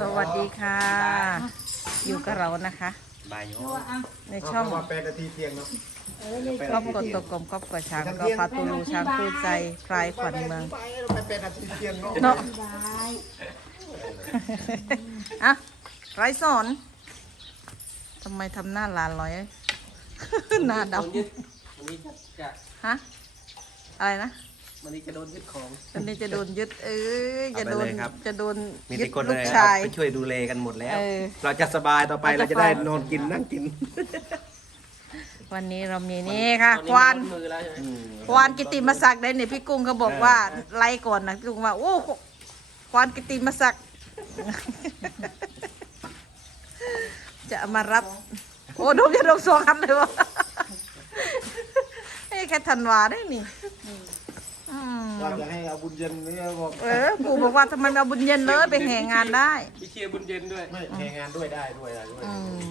สวัสดีค่ะ อยู่กับเรานะคะ บายโยในช่องมาแปดนาทีเที่ยงเนาะครอบครัวตกกลมครอบครัวช้างก็พาตูรูช้างคู่ใจพลายขวัญเมืองไปไปแปดนาทีเที่ยงเนาะเนาะอะไรสอนทำไมทำหน้าหลานลอย หน้าดวันนี้จะำฮะอะไรนะ วันนี้จะโดนยึดของตอนนี้จะโดนยึดเอ้ยจะโดนเอาไปเลยครับ จะโดนมียึแต่ดคนลูเลกยชายไปช่วยดูแลกันหมดแล้ว เออเราจะสบายต่อไปเราเราจะจะได้สบายนอนกินนั่งกินวันนี้เรามีนี่ค่ะควานมือแล้วใช่ไหมควานกิติมศักดิ์ได้เนี่ยพี่กุ้งเขาบอกว่าไล่ก่อนนะพี่กุ้งว่าโอ้ควานกิติมศักดิ์จะเอามารับ โอ้ดมจะดมสองอันเลยวะเฮ้ยแค่ธันวาได้นี่อืม ว่าจะให้เอาบุญเย็นเนี่ยบอกเออปู่บอกว่าทำไมไม่เอาบุญเย็นเลยไปแห่งานได้พี่เชียร์บุญเย็นด้วยไม่แข่งงานด้วยได้ด้วยได้ด้วยอืม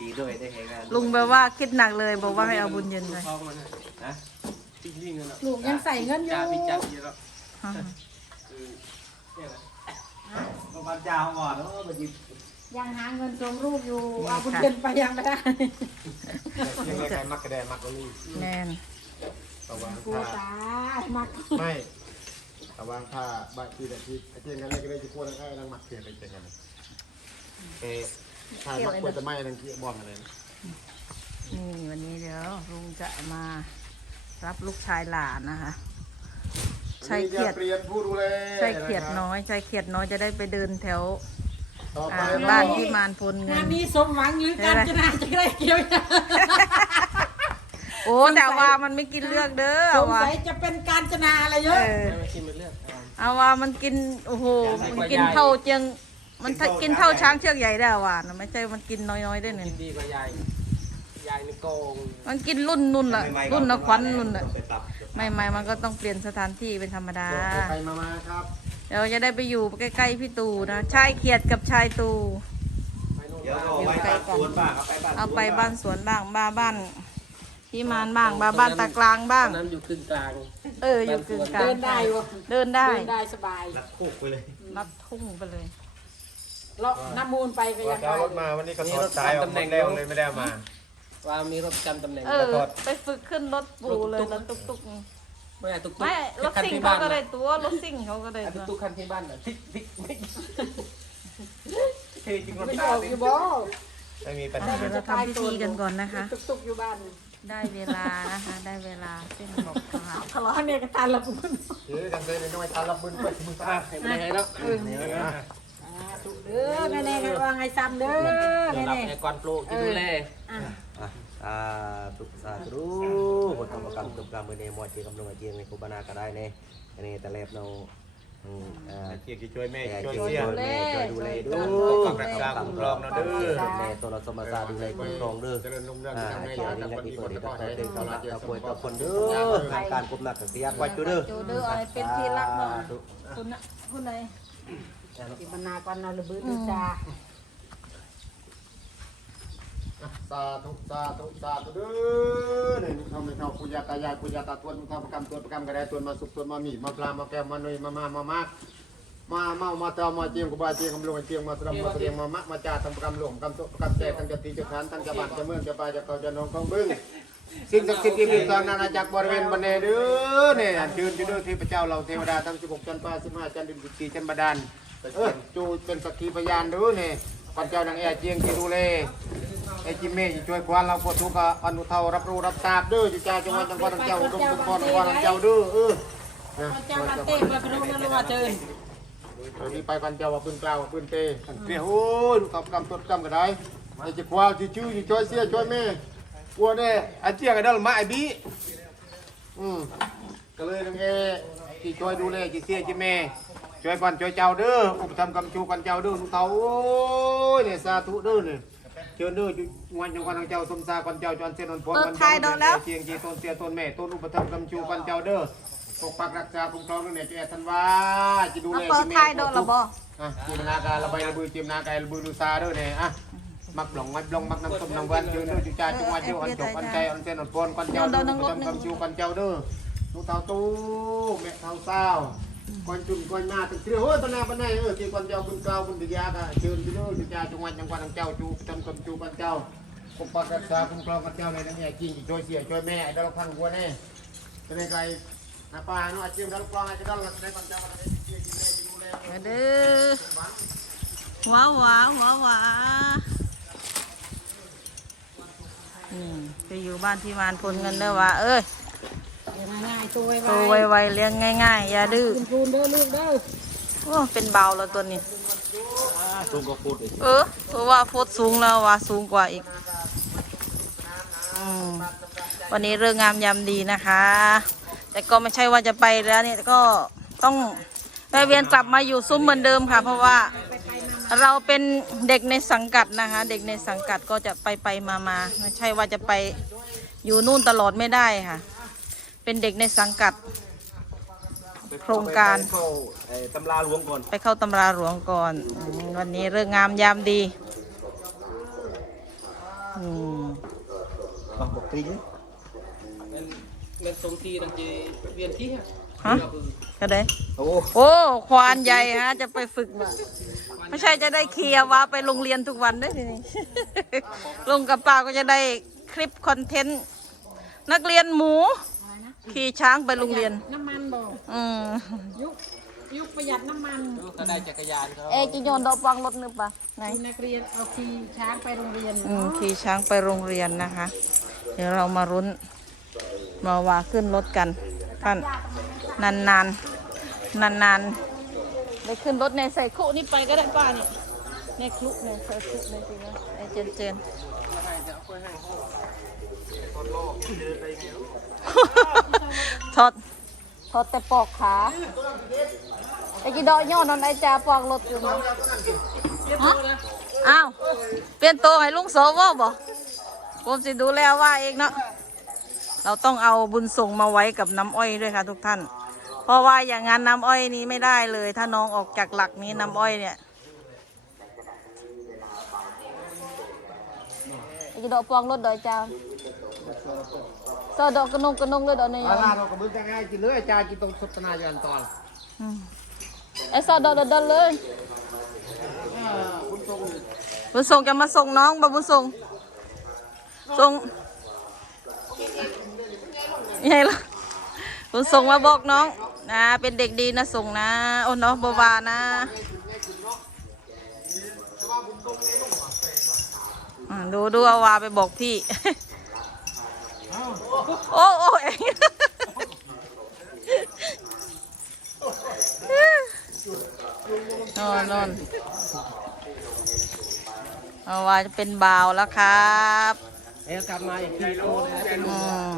ดีด้วยได้แหงงานลุงแบบว่าคิดหนักเลยบอกว่าให้เอาบุญเย็นเลยท้องมันนะจริงจริงๆเลยลูกยังใส่เงินอยู่จ่าพี่จ่าพี่แล้วอ่าเนี่ยนะประมาณเจ้าก่อนแล้วมาหยิบยังหาเงินส่งลูกอยู่เอาบุญเย็นไปยังไม่ได้ยังไงใครมักกระแดมักกระลี่แน่น ระวังกลัวผ้าตายมักไม่ระวังผ้าบางทีแต่ที่ไอ้เที่ยงกันเลยก็ได้จะพูดแล้วก็นั่งมักเขียนอะไรเกี่ยงกันเออถ้ามักควรจะไม่นั่งเกี่ยบอลอะไรนะนี่วันนี้เดี๋ยวลุงจะมารับลูกชายหลานนะคะใช่เขียดเปลี่ยนผู้ดูแลใช่เขียดน้อยใช่เขียดน้อยจะได้ไปเดินแถวต่อไปอ่าบ้านที่มานพลเงิงานนนี้สมหวังหรือการจะนาจะได้เกี่ยวยัง โอ้แต่ว่ามันไม่กินเลือกเด้อสเอางว่าสัยจะเป็นการจนาอะไรเยเออะอไม่มาชิมเป็นเลือดเอา เอาว่ามันกินโอ้โหมันกินเท่าเจียงมันกินเท่า ช้างเชือกใหญ่ได้ว่านะไม่ใช่มันกินน้อยๆได้เนี่ยกินดีกว่ายาย ยายนี่โกงมันกินรุ่นนุ่นละรุ่นนะควันนุ่นละไม่ไม่มันก็ต้องเปลี่ยนสถานที่เป็นธรรมดา ไปมามาครับ เดี๋ยวจะได้ไปอยู่ใกล้ๆพี่ตูนะชายเขียดกับชายตู ไปโน่นเดี๋ยวบ้านก็เอาไปบ้านสวนบ้างเอาไปบ้านสวนเอาไปบ้านสวนบ้างบ้าบ้าน พี่มานบ้างบ้าบ้านตากลางบ้างตอนนั้นอยู่กึ่งกลาง เอออยู่กึ่งกลางเดินได้วะเดินได้เดินได้สบายรัดโคกไปเลยนัดทุ่งไปเลย เลาะน้ำมูลไปก็ยังเช้ารถไปมาวันนี้ก็ถอดสายออกหมดแล้วเลยไม่ได้เอามา ว่ามีรถจำตำแหน่งเออ ไปฝึกขึ้นรถปูเลยรถตุกตุกไม่ใช่ตุ๊กๆตุ๊กไม่รถคันซิ่งที่เขาบ้านก็ได้นะตัวรถซิ่งเขาก็ได้ไอ้ตัวตุ๊กคันที่บ้านน่ะทิกทิกไม่เทจริงรถไม่ตาออกดิอยู่บ่ไม่มีปัญหาเดี๋ยวเราทำพิธีกันก่อนนะคะ ตุกๆอยู่บ้าน ได้เวลานะคะ ได้เวลาเส้นบอกทหารทะเลาะเนี่ยกันตาละบุญเฮ้ยกันเลยน้อยตาลับบึนไปมึงอะให้ไม่ให้แล้วถูกเด้อแน่ๆกันว่าไงซ้ำเด้อเดี๋ยวรับแน่ให้ก่อนปลูกที่ดูแลๆอะอะสาธุสาธุบทธรรมกรรมตุกรรมมือเนมอดเจียกำลังเจียงในคุบานาก็ได้เน่อันนี้ตะเล็บเรา อืมอ่าเกี่ยวกับช่วยแม่แก่ช่วยช่วยเสียดูแลช่วยดูแลดูปกปักรักษาคุ้มครองเราเด้อแม่ตัวเราสมศาดูแลคุ้มครองเด้อเจริญรุ่งเรืองอ่าทางในเดี๋ยวทางนี้คนนักดีดีคคนนที่ที่ก็ก็ให้เต็งเราตำหนักตะป่วยตะเจ็บคนเด้อทางการกุมหนักเสียวัดอยู่เด้อโจเดอร์อะไรเป็นที่รักเนาะคุณนะคุณไหนที่บรรณากันเอาระเบิดดูจ้า สาธุสาธุสาธุเด้อเนี่ยมึงทำให้เขาปุญญาตายายปุญญาตาทวนมึงทำประกรรมตัวประกรรมกระไดตัวมาสุขตัวมามีมาปลามาแก้วมาหนุ่ยมามามามากมาเมามาเตามาเจียงกูบาเจียงกำลงเจียงมาสลับมาเสียงมามะมาจ่าทำประกรรมหลวงกรรมตัวประกรรมแจกทั้งจะตีจะทานทั้งจะบาดจะเมืองจะปลาจะเขาจะนองของบึ้งสิ่งศักดิ์สิทธิ์ที่มีตอนนานาจักรบริเวณบันเนเด้อเนี่ยเชิญจุดเด้อเทพเจ้าเราเทวดาทั้ง16ชั้นฟ้า15ชั้นดิน14ชั้นบาดาลเออจูเป็นสักขีพยานเด้อเนี่ยปัจเจ้านางแอเจียงที่ดูแล ไอ้จิมเม่ช่วยควานเราพอทุกข์อนุเทารับรู้รับทราบเด้อจุจ้าจังหวัดจังหวัดทางเจ้าอุดมสุขพรควานเจ้าเด้อเออนะเจ้าอันเต้มาพนุมาลงมาเจิญเดี๋ยวนี้ไปกันเจ้าว่าปืนกล้าว่าปืนเตะเปียโอ้ยลูกทำกรรมตดกรรมก็ได้ไอ้จะควาที่ชื่อที่ช่วยเสียช่วยแม่กลัวแน่ไอ้เจียงไอเด้อมาไอ้บีอืมก็เลยนังเอที่ช่วยดูแลที่เสียที่แม่ช่วยก่อนช่วยเจ้าเด้ออุปถัมกำชูกันเจ้าเด้อลูกเฒ่าโอ้ยเนี่ยสาธุเด้อเนี่ย เชิญเด้อจุงวันจังหวัดทางเจ้าสมสาก่อนเจ้าจวนเสียนนท์พลก่อนเจ้าเด้อเชียงจีต้นเสียต้นแม่ต้นอุปถัมภ์กำชูกันเจ้าเด้อปกปักรักษาคุ้มครองเด้อเนี่ยเจ้าทันว่าจะดูเอาแลเปิดที่ไทแม่ยโดนละบ่อะจิมนาการระบายระบือจิมนาการระบือลูซาเด้อเนี่ยอะมักหลงมักหลงมักน้ำส้มน้ำหวานเชิญเด้อจุจ้าจุงวันเจ้าอันจบอันใจอันเส้นอันพลก่อนเจ้าเด้ออุปถัมภ์กำชูกันเจ้าเด้อลูกเท้าตู้แม่เท้าเศร้า ก่อนจุนก่อนมาตึกเชื่อโอ้ยปนาปนายเออที่ก่อนเจ้าคุณเก่าคุณติยาก็เชิญไปเด้อที่จ้าจังหวัดจังหวัดของเจ้าจูจำกำจูปันเจ้าปกปักรักษาคุ้มครองกันเจ้าในนั้นเนี่ยจริงช่วยเสียช่วยแม่ไอ้ดอกพังหัวแน่จะได้ไกลนาป่าเนาะจิ้มดอกกลองไอ้จะดอกในก่อนเจ้าได้เสียกินแม่กินดูแลมาเด้อหัวหวาหัวหวานี่ไปอยู่บ้านที่มานพลกันเด้อว่าเอ้ย ตัวไว้โตไวๆเลี้ยงง่าย ๆ อย่าดื้อคุณคูณเด้อลูกเด้อโอ้เป็นเบาแล้วตัวนี้ สูงก็พูดอีกเออเพราะว่าโฟดสูงแล้วว่าสูงกว่าอีกอืมวันนี้เรื่องงามยามดีนะคะ แต่ก็ไม่ใช่ว่าจะไปแล้วเนี่ยก็ต้องแวะเวียนกลับมาอยู่ซุ้มเหมือนเดิมค่ะ เพราะว่าเราเป็นเด็กในสังกัดนะคะ เด็กในสังกัดก็จะไปไปมามาไม่ใช่ว่าจะไปอยู่นู่นตลอดไม่ได้ค่ะ เป็นเด็กในสังกัด โครงการเข้าไอ้ตำราหลวงก่อน ไปเข้าตำราหลวงก่อนอืมวันนี้เรื่องงามยามดีอืมบอกบอกตีนมันมันทรงทีนั่นจีเวียนที่ฮะฮะก็ได้ โอ้โอ้ควานใหญ่ฮะ จะไปฝึกมาไม่ใช่จะได้เคลียร์ว่าไปโรงเรียนทุกวันด้วยทีนี้ ลงกับป้าก็จะได้คลิปคอนเทนต์ นักเรียนหมู ขี่ช้างไปโรงเรียน น้ำมันบ่อืมยุคยุคประหยัดน้ำมันลูกก็ได้จักรยานเขาเอะจะโยนดอกปังรถนึกปะไหน นักเรียนเอาขี่ช้างไปโรงเรียนอืมขี่ช้างไปโรงเรียนนะคะ เดี๋ยวเรามารุ้นมาว่าขึ้นรถกันท่านนานนานนานนานๆได้ขึ้นรถในใส่คุนี่ไปก็ได้ป้าเนี่ยในคลุในใส่คุในจริงนะไอเจนเจน ถอดถอดแต่ปอกขาไอ้กี่ดอกย่อนนนไอ้จ่าปอกรถอยู่นะฮะอ้าวเปลี่ยนตัวให้ลุงโสวบ่ผมสิดูแลว่าเองเนาะเราต้องเอาบุญส่งมาไว้กับน้ำอ้อยด้วยค่ะทุกท่าน เพราะว่าอย่างนั้นน้ำอ้อยนี้ไม่ได้เลย ถ้าน้องออกจากหลักนี้น้ำอ้อยเนี่ยไอ้กีดอกปองรถดอยจ้า ซอดอกกระนงกระนงเลยดอกเนี่ยอาลาเราก็มึงจะง่ายกินเลยจ้ากินตรงสดนาอยู่อันตอนอืมไอ้ซอดอกเดินๆเลยคุณทรงบุญส่งจะมาส่งน้องบ่บุญส่งส่งยังไงล่ะบุญส่งมาบอกน้องนะเป็นเด็กดีนะส่งนะโอ้เนาะบวานะอ่าดูดูเอาวาไปบอกพี่ โอ้โอ้เองนอนนอนเอาว่าจะเป็นบ่าวแล้วครับเอ้กลับมาอีกทีโตเลยเป็นอืม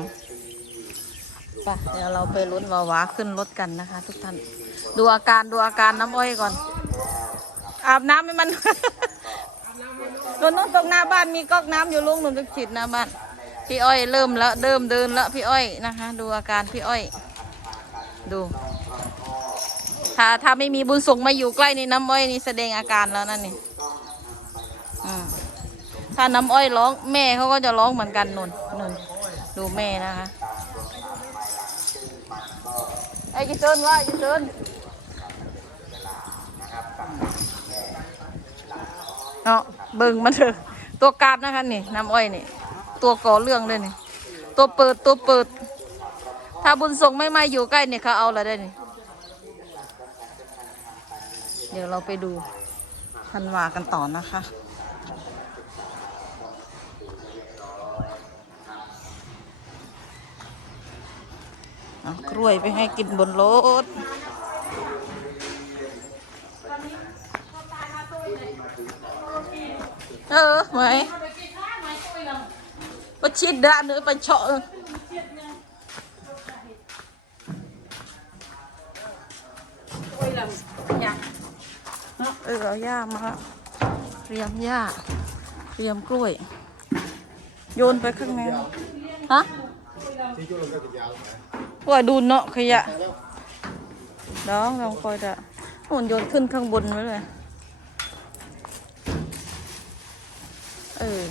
ไปเดี๋ยวเราไปลุ้นวาวาขึ้นรถกันนะคะ ทุกท่าน ดูอาการดูอาการน้ำอ้อยก่อน อาบน้ำให้มันนนนตรงหน้าบ้านมีก๊อกน้ำอยู่ลุงหนุนตกจิตหน้าบ้าน พี่อ้อยเริ่มแล้วเริ่มเดินแล้วพี่อ้อยนะคะ ดูอาการพี่อ้อย ดู ถ้าถ้าไม่มีบุญส่งมาอยู่ใกล้นี่น้ำอ้อยนี่แสดงอาการแล้วนั่นนี่ถ้าน้ำอ้อยร้องแม่เขาก็จะร้องเหมือนกันนนนนดูแม่นะคะไอ้จิเตินว่าจิเตินเนาะเบิ่งมันเถอะตัวการนะคะนี่น้ำอ้อยนี่ ตัวก่อเรื่องเลยนี่ตัวเปิดตัวเปิด ถ้าบุญส่งไม่มาอยู่ใกล้เนี่ยเขาเอาละได้นี่เดี๋ยวเราไปดูธันวากันต่อนะคะเอากล้วยไปให้กินบนรถเออไหม ไปชิดด้านเนื้อไปเฉาะโอ้ยลำอยากเออเอาหญ้ามาเตรียมหญ้าเตรียมกล้วย โยนไปข้างในฮะที่จุลงก็จะยาวกล้วยดูนเนาะขยะน้องลองคอยจะหุ่นโยนขึ้นข้างบนไว้เลย เออ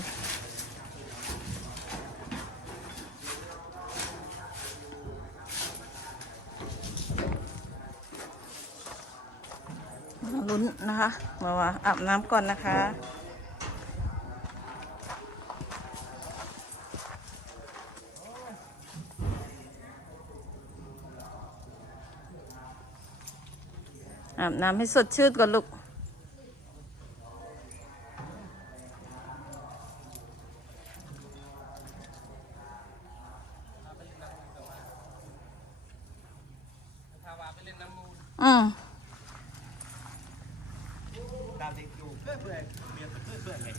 นนะคะมาว่าอาบน้ำก่อนนะคะ อาบน้ำให้สดชื่นก่อนลูก ถ้าว่าไปเล่นน้ำมูล อืม ตามที่อยู่เพื่อเพื่อเมียเพื่อเพื่อไง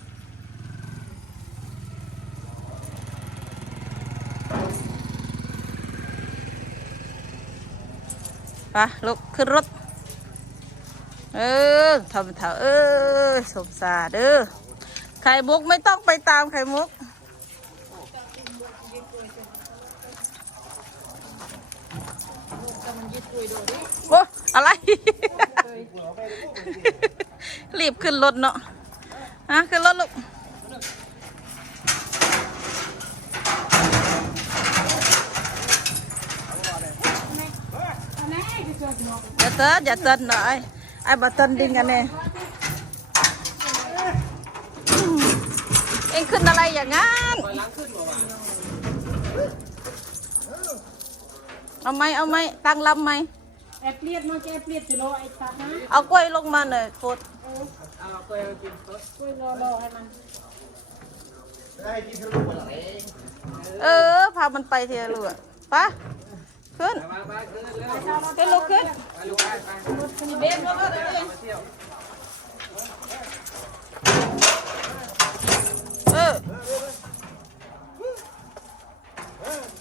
ไปลุกขึ้นรถ เออทำเถอะเออสมสารเด้อไข่มุกไม่ต้องไปตามไข่มุกโอ้อะไร รีบขึ้นรถเนาะฮะขึ้นรถลูกอย่าเต้นอย่าเต้นหน่อยไอ้บัตเต้นดิ้งกันเนี่ยเอ็งขึ้นอะไรอย่างงั้นคอยล้างขึ้นบ่ว่าเอาไหมเอาไหมตั้งลำไหม แอบเลียดมาแกเลียดจะรอไอ้ตักนะเอากล้วยลงมาหน่อยโคตรเอาไปกินเถอะช่วยรอรอให้มันได้ที่ทะลุอะไรเออพามันไปเถอะลูกอะไปะขึ้นมาไปขึ้นแล้วขึ้นลูกขึ้นไปลูกไปไปเบนรถเลยมาเที่ยว เออ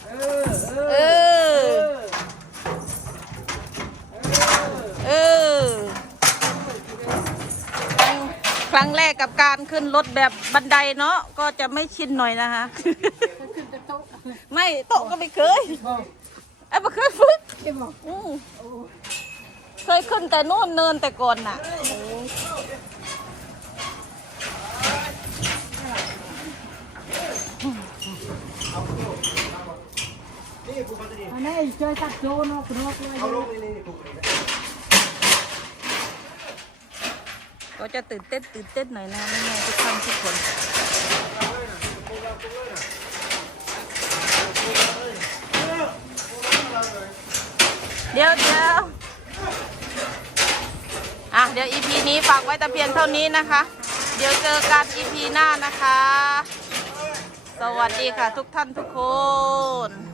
เออเอ เอ อ อ เออ ครั้งแรกกับการ ขึ้นรถแบบบันไดเนาะก็จะไม่ชินหน่อยนะคะ ขึ้นจะโต๊ะไม่โต๊ะก็ไม่เคยไอ้ไม่เคยฝึกเอ็มบอกอืมเคยขึ้นแต่นู่นเนินแต่ก่อนน่ะอันนี้ช่วยตักโจนอกนอกเลย ก็จะตื่นเต้นตื่นเต้นหน่อยนะแม่ทุกท่านทุกคนเดี๋ยวเดี๋ยวอะเดี๋ยว EP นี้ฝากไว้แต่เพียงเท่านี้นะคะ เดี๋ยวเจอกัน EP หน้านะคะ สวัสดีค่ะทุกท่านทุกคน